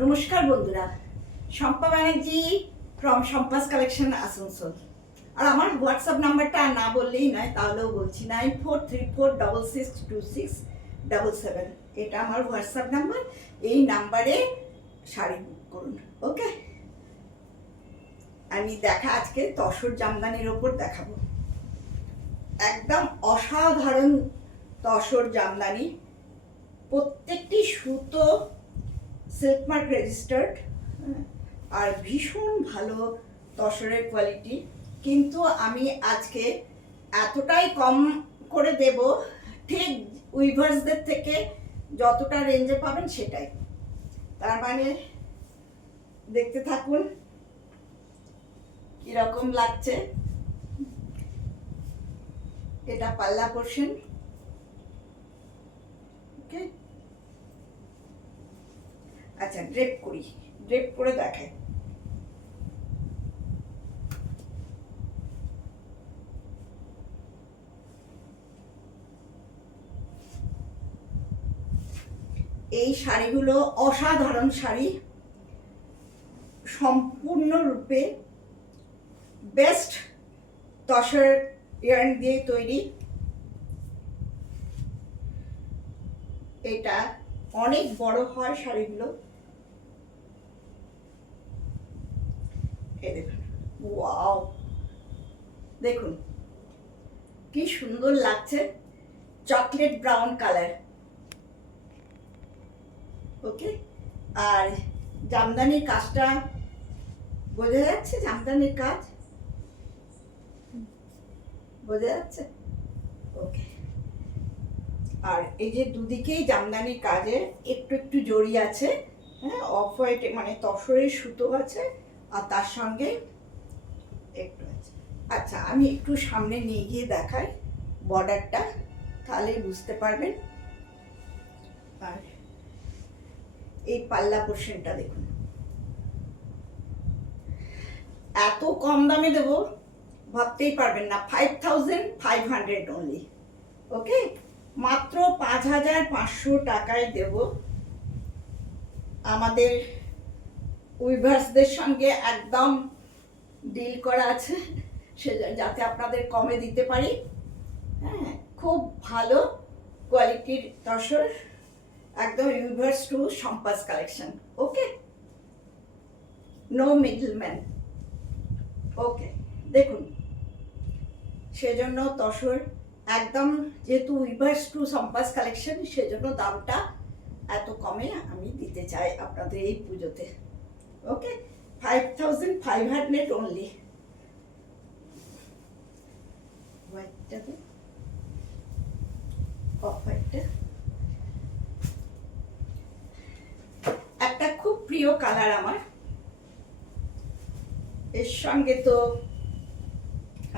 নমস্কার বন্ধুরা, Shampa Banerjee from Shampa's collection Asansol. আর আমার হোয়াটসঅ্যাপ নাম্বারটা না বললেই নয়, তাহলেও বলছি 9434662677। এটা আমার হোয়াটসঅ্যাপ নাম্বার। এই নাম্বারে শাড়ি বুক করুন, ওকে। আমি আজকে তসর জামদানির ওপর দেখাবো। একদম অসাধারণ তসর জামদানি, প্রত্যেকটি সুতো সিল্ক মার্ক রেজিস্টার্ড, আর ভীষণ ভালো তসরের কোয়ালিটি। কিন্তু আমি আজকে এতটাই কম করে দেব, ঠিক উইভার্সদের থেকে যতটা রেঞ্জে পাবেন সেটাই। তার মানে দেখতে থাকুন কিরকম লাগছে। এটা পাল্লা পোর্শন, ওকে। আচ্ছা, ড্রেপ করে দেখাই। এই শাড়িগুলো অসাধারণ শাড়ি, সম্পূর্ণরূপে বেস্ট তসর ইয়ার্ন দিয়ে তৈরি। এটা অনেক বড় হয় শাড়িগুলো। দেখুন, ওয়াও, দেখুন কি সুন্দর লাগছে, চকলেট ব্রাউন কালার, ওকে। আর জামদানির কাজটা বোঝা যাচ্ছে, জামদানির কাজ বোঝা যাচ্ছে, ওকে। আর এই যে দুদিকেই জামদানির কাজে একটু একটু জড়ি আছে, হ্যাঁ, অফ হোয়াইট মানে তসরের সুতো আছে, আর তার সঙ্গে একটু আছে। আচ্ছা, আমি একটু সামনে নিয়ে গিয়ে দেখাই বর্ডারটা, তাহলে বুঝতে পারবেন। আর এই পাল্লা পোর্শনটা দেখুন, এত কম দামে দেব ভাবতেই পারবেন না। 5500 অনলি, ওকে। মাত্র 5500 টাকায় দেব। আমাদের উইভার্সদের সঙ্গে একদম ডিল করা আছে, সে যাতে আপনাদের কমে দিতে পারি। হ্যাঁ, খুব ভালো কোয়ালিটির তসর, একদম উইভার্স টু শম্পাস কালেকশন, ওকে। নো মিডলম্যান, ওকে। দেখুন, সেজন্য তসর একদম, যেহেতু উইভার্স টু শম্পাস কালেকশন, সেজন্য দামটা এত কমে আমি দিতে চাই আপনাদের এই পুজোতে, ওকে। 5500 অনলি। হোয়াইটটাতে অফ হোয়াইটটা একটা খুব প্রিয় কালার আমার। এর সঙ্গে তো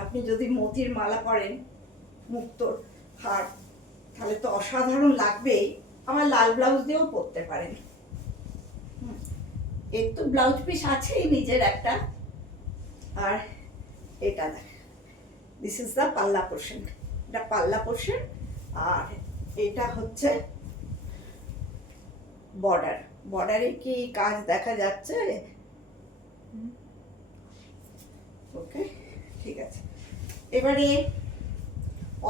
আপনি যদি মতির মালা পরেন, মুক্তোর হার, তাহলে তো অসাধারণ লাগবেই। আমার লাল ব্লাউজ দিয়েও পরতে পারেন। এর তো ব্লাউজ পিস আছেই নিজের একটা। আর এটা দেখ, দিস ইজ দ্য পাল্লা পোর্শন, এটা পাল্লা পোর্শন। আর এটা হচ্ছে বর্ডার। বর্ডারে কি কাজ দেখা যাচ্ছে? ওকে, ঠিক আছে। এবারে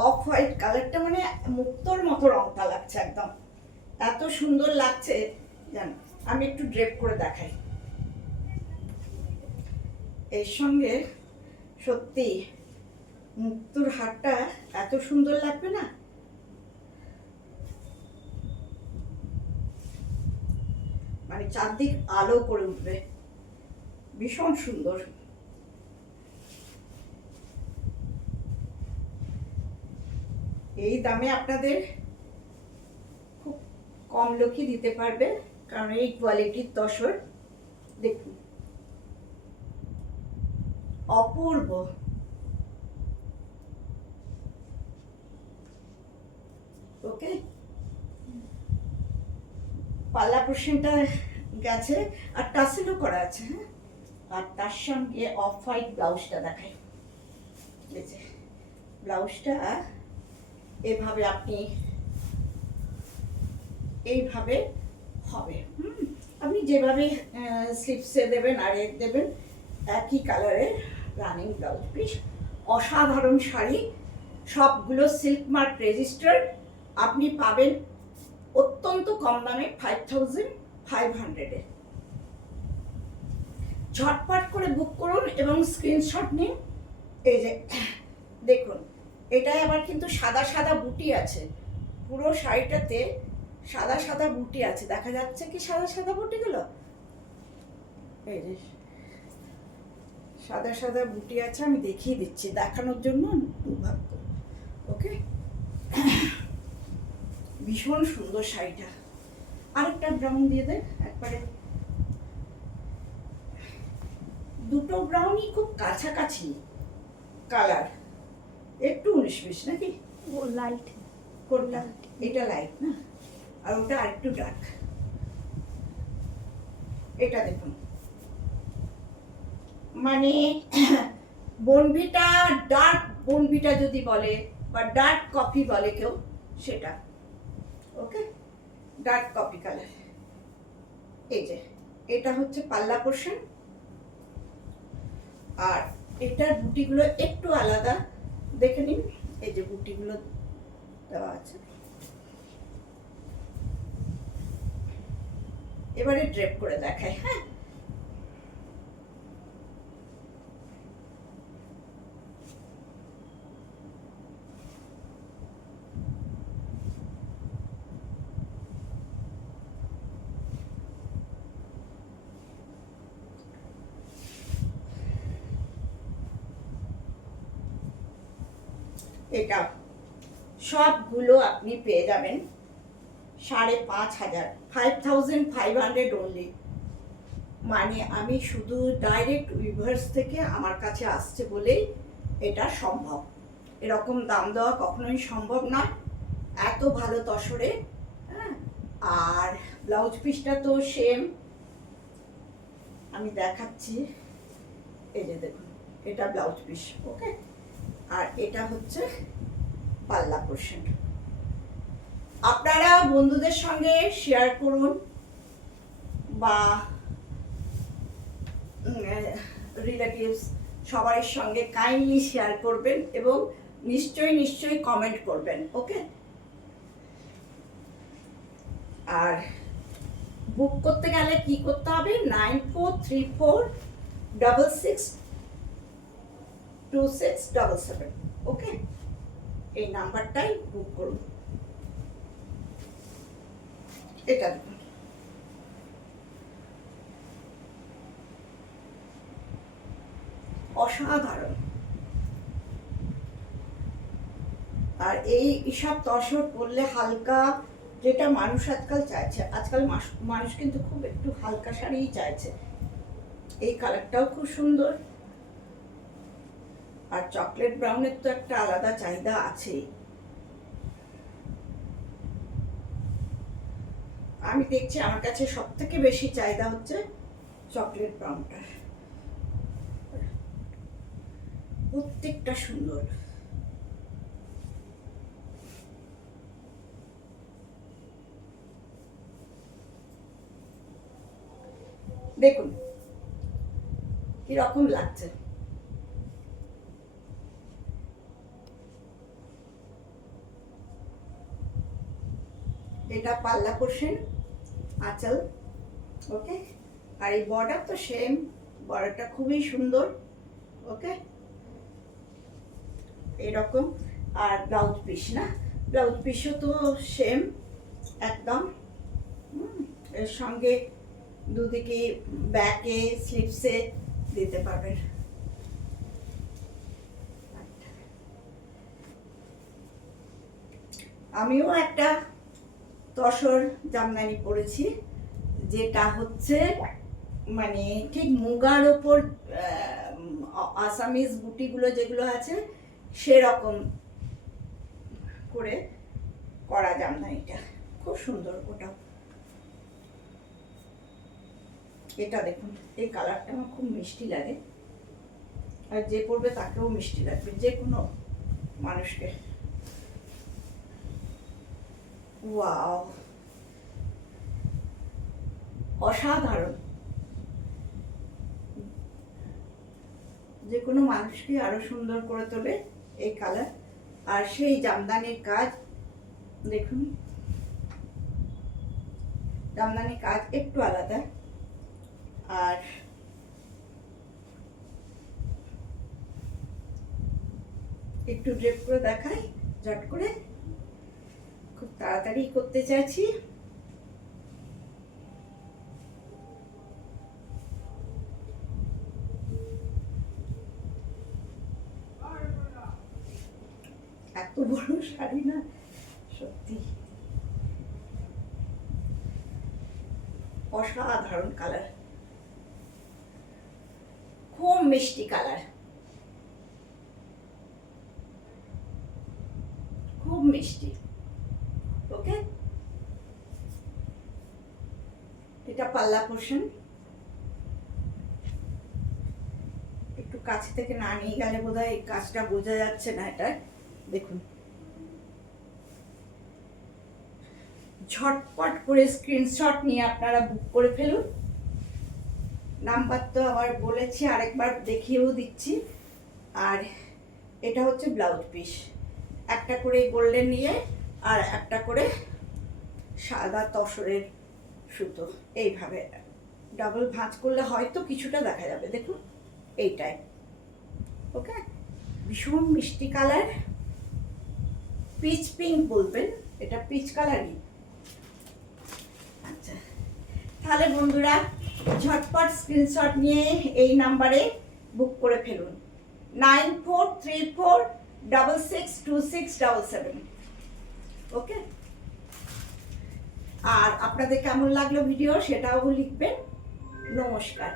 অফ হোয়াইট কালারটা মানে মুক্তোর মতো রংটা লাগছে, একদম এত সুন্দর লাগছে জান। আমি একটু ড্রেপ করে দেখাই। এর সঙ্গে সত্যি মুক্তোর হারটা এত সুন্দর লাগবে না? মানে চারদিক আলো করে উঠবে, ভীষণ সুন্দর। এই দামে আপনাদের খুব কম লোকই দিতে পারবে, কারণ এই কোয়ালিটির তসর দেখুন, অপূর্ব। ওকে, পাল্লা পোর্শনটা গেছে, আর টাসেলও করা আছে, হ্যাঁ। আর তার সঙ্গে অফ হোয়াইট ব্লাউজটা দেখাই। ব্লাউজটা এভাবে আপনি এইভাবে হবে, আপনি যেভাবে স্লিপসে দেবেন আর এর দেবেন একই কালারের রানিং ব্লাউজ পিস। অসাধারণ শাড়ি, সবগুলো সিল্ক মার্ক রেজিস্টার্ড। আপনি পাবেন অত্যন্ত কম দামে 5500-এ। ঝটপট করে বুক করুন এবং স্ক্রিনশট নিন। এই যে দেখুন, এটাই আবার কিন্তু সাদা সাদা বুটি আছে, পুরো শাড়িটাতে সাদা সাদা বুটি আছে। দেখা যাচ্ছে কি সাদা সাদা বুটিগুলো? এই যে সাদা সাদা বুটি আছে, আমি দেখিয়ে দিচ্ছি দেখানোর জন্য দুর্ভাগ্য। ওকে, ভীষণ সুন্দর শাড়িটা। আরেকটা ব্রাউন দিয়ে দেন একবারে। দুটো ব্রাউনই খুব কাছাকাছি কালার, একটু 19-20 নাকি? ও লাইট। কোনটা? এটা লাইট না, আর ওটা আরেকটু ডার্ক। এটা দেখুন, মানে বনভিটা ডার্ক বনভিটা যদি বলে বা ডার্ক কফি বলে কেউ, সেটা। ওকে, ডার্ক কফি কালার। এই যে এটা হচ্ছে পাল্লা পোর্শন, আর এটার বুটিগুলো একটু আলাদা, দেখে নিন। এই যে বুটিগুলো দেওয়া আছে। এবারে ড্রেপ করে দেখাই। হ্যাঁ, এটা সবগুলো আপনি পেয়ে যাবেন 5500, 5500 অনলি। মানে আমি শুধু ডাইরেক্ট উইভার্স থেকে আমার কাছে আসছে বলেই এটা সম্ভব। এরকম দাম দেওয়া কখনোই সম্ভব নয়, এত ভালো তসরে। হ্যাঁ, আর ব্লাউজ পিসটা তো সেম, আমি দেখাচ্ছি। এই যে দেখুন, এটা ব্লাউজ পিস। ওকে, আর এটা হচ্ছে পাল্লা পোর্শন। আপনারা বন্ধুদের সঙ্গে শেয়ার করুন বা রিলেটিভস সবার সঙ্গে কাইন্ডলি শেয়ার করবেন এবং নিশ্চয়ই কমেন্ট করবেন। ওকে, আর বুক করতে গেলে কি করতে হবে? 9434662677। ওকে, এই নাম্বারটাই বুক করুন। এটা দেখুন, অসাধারণ। আর এই সব তসর পরলে হালকা, যেটা মানুষ আজকাল চাইছে, আজকাল মানুষ কিন্তু খুব একটু হালকা শাড়িই চাইছে। এই কালারটাও খুব সুন্দর, আর চকলেট ব্রাউনের তো একটা আলাদা চাহিদা আছে। আমি দেখছি আমার কাছে সব থেকে বেশি চাহিদা হচ্ছে চকলেট ব্রাউনটার। প্রত্যেকটা সুন্দর। দেখুন কিরকম লাগছে। এটা পাল্লা পোর্শন, আঁচল। ওকে, আর এই বর্ডার তো সেম, বর্ডারটা খুবই সুন্দর। ওকে, এরকম। আর ব্লাউজ পিস না, ব্লাউজ পিসও তো সেম একদম। এর সঙ্গে দুদিকে ব্যাকে স্লিপসে দিতে পারবেন। আমিও একটা তসর জামদানি পরেছি, যেটা হচ্ছে মানে ঠিক মুগার ওপর আসামিজ বুটিগুলো যেগুলো আছে সেরকম করে করা জামদানিটা খুব সুন্দর। ওটা, এটা দেখুন, এই কালারটা আমার খুব মিষ্টি লাগে, আর যে পরবে তাকেও মিষ্টি লাগবে, যে কোনো মানুষকে। ওয়াও, অসাধারণ, যে কোনো মানুষকে আরো সুন্দর করে তোলে এই কালার। আর সেই জামদানির কাজ দেখুন, জামদানির কাজ একটু আলাদা। আর একটু ড্রেপ করে দেখাই ঝট করে, খুব তাড়াতাড়ি করতে চাইছি। এত বড় শাড়ি না সত্যি, অসাধারণ কালার, খুব মিষ্টি কালার, খুব মিষ্টি। ওকে, এটা পাল্লা পোর্শন, একটু কাছে থেকে না নিয়ে গেলে বোধহয় এই কাজটা বোঝা যাচ্ছে না। এটা দেখুন, ঝটপট করে স্ক্রিনশট নিয়ে আপনারা বুক করে ফেলুন। নাম্বার তো আবার বলেছি, আরেকবার দেখিয়েও দিচ্ছি। আর এটা হচ্ছে ব্লাউজ পিস, একটা করে গোল্ডেন নিয়ে আর একটা করে সাদা তসরের সুতো, এইভাবে ডাবল ভাঁজ করলে হয়তো কিছুটা দেখা যাবে। দেখুন এইটাই। ওকে, ভীষণ মিষ্টি কালার, পিচ পিঙ্ক বলবেন, এটা পিচ কালারই। আচ্ছা, তাহলে বন্ধুরা ঝটপট স্ক্রিনশট নিয়ে এই নাম্বারে বুক করে ফেলুন, 9434662677। ওকে, আর আপনাদের কেমন লাগলো ভিডিও সেটাও লিখবেন। নমস্কার।